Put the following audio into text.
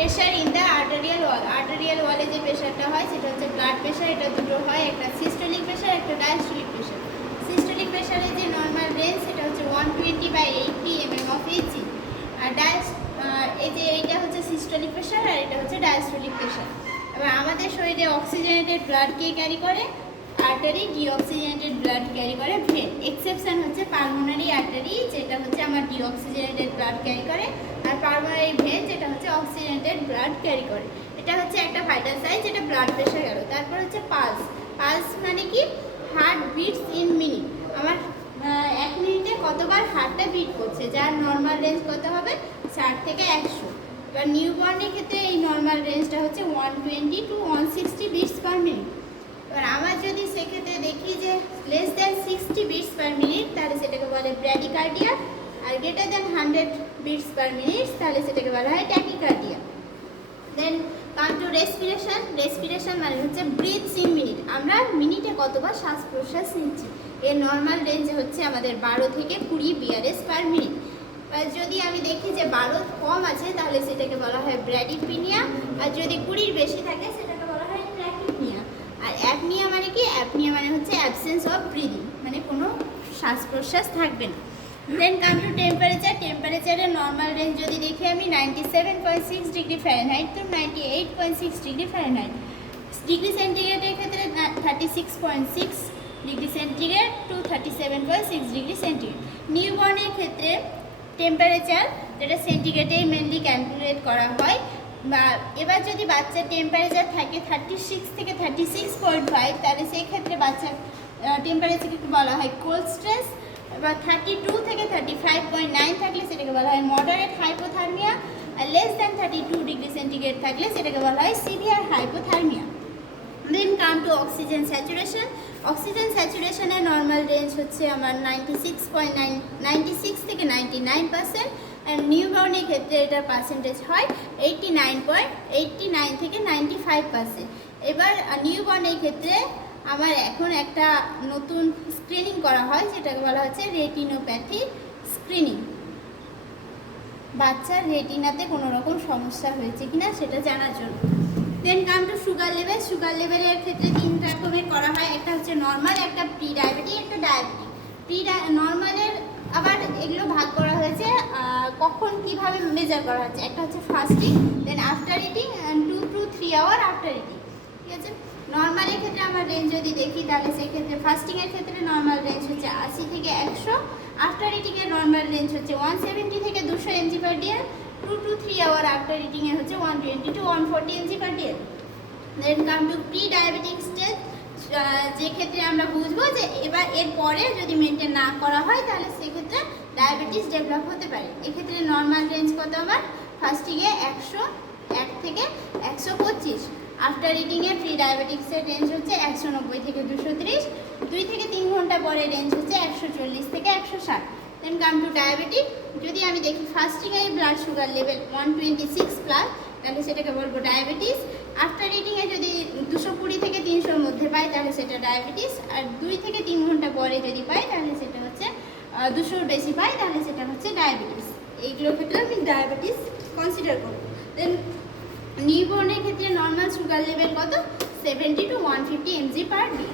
Pressure in the arterial wall. Arterial ওয়ালে যে প্রেশারটা হয় সেটা হচ্ছে ব্লাড প্রেশার। এটা দুটো হয়, একটা সিস্টোলিক প্রেশার, একটা ডায়াস্টোলিক প্রেশার। সিস্টোলিক প্রেশারের যে নর্মাল রেঞ্জ সেটা হচ্ছে 120/80 mm of Hg। আর এই যে এইটা হচ্ছে সিস্টোলিক প্রেশার আর এটা হচ্ছে ডায়াস্টোলিক প্রেশার। এবার আমাদের শরীরে অক্সিজেনেটেড ব্লাড কে ক্যারি করে? আর্টারি। ডিঅক্সিজেনেটেড ব্লাড ক্যারি করে ভেন। এক্সেপশন হচ্ছে পালমোনারি আর্টারি, যেটা হচ্ছে আমার ডিঅক্সিজেনেটেড ব্লাড ক্যারি করে, আর পালমোনারি ভেন যেটা হচ্ছে অক্সিজেনেটেড ব্লাড ক্যারি করে। এটা হচ্ছে একটা ভাইটাল সাইন, যেটা ব্লাড প্রেশার গেল। তারপর হচ্ছে পালস। পালস মানে কি? Heart beats in minute. আমার 1 মিনিটে কতবার হার্টটা বিট করছে, যার নর্মাল রেঞ্জ কত হবে? 60 থেকে 100। এবার নিউবর্নের ক্ষেত্রে এই নর্মাল রেঞ্জটা হচ্ছে 120 to 160 বিটস পার মিনিট। এবার আমার যদি সেক্ষেত্রে দেখি যে less than 60 beats per minute, তাহলে সেটাকে বলে ব্র্যাডিকার্ডিয়া। আর greater than 100 beats per minute, তাহলে সেটাকে বলা হয় tachycardia. Then come to respiration. Respiration মানে হচ্ছে ব্রিথস ইন মিনিট। আমরা মিনিটে কতবার শ্বাস প্রশ্বাস নিচ্ছি। এর নর্মাল রেঞ্জ হচ্ছে আমাদের 12 থেকে 20 বিআরএস পার মিনিট। যদি আমি দেখি যে 12 কম আছে, তাহলে সেটাকে বলা হয় ব্র্যাডিপিনিয়া। আর যদি 20 বেশি থাকে, সেটাকে বলা হয় ট্র্যাকিপনিয়া। আর অ্যাপনিয়া মানে কি? অ্যাপনিয়া মানে হচ্ছে অ্যাবসেন্স অফ ব্রিদিং, মানে কোনো শ্বাস প্রশ্বাস থাকবে না। Then come to temperature. টেম্পারেচারের নর্মাল রেঞ্জ যদি দেখি আমি 97.6 degree Fahrenheit to 98.6 degree Fahrenheit. Degree সেন্টিগ্রেডের ক্ষেত্রে 36.6 degree centigrade to 37.6 degree centigrade. নিউবর্নের ক্ষেত্রে টেম্পারেচার, যেটা সেন্টিগ্রেডেই মেনলি ক্যালকুলেট করা হয়। বা এবার যদি বাচ্চার টেম্পারেচার থাকে 36 থেকে 36.5, তাহলে সেই ক্ষেত্রে বাচ্চার টেম্পারেচারকে বলা হয় কোল্ড স্ট্রেস। এবার 32 থেকে 35.9 থাকলে সেটাকে বলা হয় মডারেট হাইপোথার্মিয়া। আর লেস দ্যান 32 ডিগ্রি সেন্টিগ্রেড থাকলে সেটাকে বলা হয় severe hypothermia. Then come to oxygen saturation. Oxygen স্যাচুরেশনের নর্মাল রেঞ্জ হচ্ছে আমার 96 থেকে 99%। অ্যান্ড নিউবর্নের ক্ষেত্রে এটার পার্সেন্টেজ হয় 89 থেকে 95%। এবার নিউবর্নের ক্ষেত্রে আমার এখন একটা নতুন স্ক্রিনিং করা হয়, যেটাকে বলা হচ্ছে রেটিনোপ্যাথি স্ক্রিনিং। বাচ্চার রেটিনাতে কোনো রকম সমস্যা হয়েছে কিনা সেটা জানার জন্য। Then come to sugar level. Sugar লেভেলের ক্ষেত্রে 3 রকমের করা হয়। একটা হচ্ছে নর্মাল, একটা প্রি ডায়াবেটিক, একটা ডায়াবেটিক। নর্মালের আবার এগুলো ভাগ করা হয়েছে কখন কিভাবে মেজার করা হচ্ছে। একটা হচ্ছে fasting, then after eating, 2 to 3 hour after eating. ঠিক আছে। নর্মালের ক্ষেত্রে আমার রেঞ্জ যদি দেখি, তাহলে সেক্ষেত্রে ফাস্টিংয়ের ক্ষেত্রে নর্মাল রেঞ্জ হচ্ছে 80 থেকে 100। আফটার ইটিংয়ের নর্মাল রেঞ্জ হচ্ছে 170 থেকে 200 mg/day। 2 to 3 আওয়ার আফটার ইটিংয়ে হচ্ছে 120 to 140 mg/day। Then come to pre diabetic stage, যে ক্ষেত্রে আমরা বুঝবো যে এবার এরপরে যদি মেনটেন না করা হয়, তাহলে সেক্ষেত্রে ডায়াবেটিস ডেভেলপ হতে পারে। এক্ষেত্রে নর্মাল রেঞ্জ কত আমার? ফাস্টিংয়ে 101 থেকে 125। আফটার ইটিংয়ে প্রি ডায়াবেটিক্সের রেঞ্জ হচ্ছে 190 থেকে 230। 2 থেকে 3 ঘন্টা পরে রেঞ্জ হচ্ছে 140 থেকে 160। দেন কাম টু ডায়াবেটিক। যদি আমি দেখি ফাস্টিংয়ে ব্লাড সুগার লেভেল 126+, তাহলে সেটাকে বলবো ডায়াবেটিস। আফটার ইটিংয়ে যদি 220 থেকে 300-র মধ্যে পাই, তাহলে সেটা ডায়াবেটিস। আর 2 থেকে 3 ঘন্টা পরে যদি পাই, তাহলে সেটা হচ্ছে 200-র বেশি পাই, তাহলে সেটা হচ্ছে ডায়াবেটিস। এইগুলোর ক্ষেত্রে আমি ডায়াবেটিস কনসিডার করবো। দেন নিউবর্নের ক্ষেত্রে নর্মাল সুগার লেভেল কত? 70 to 150 mg/day।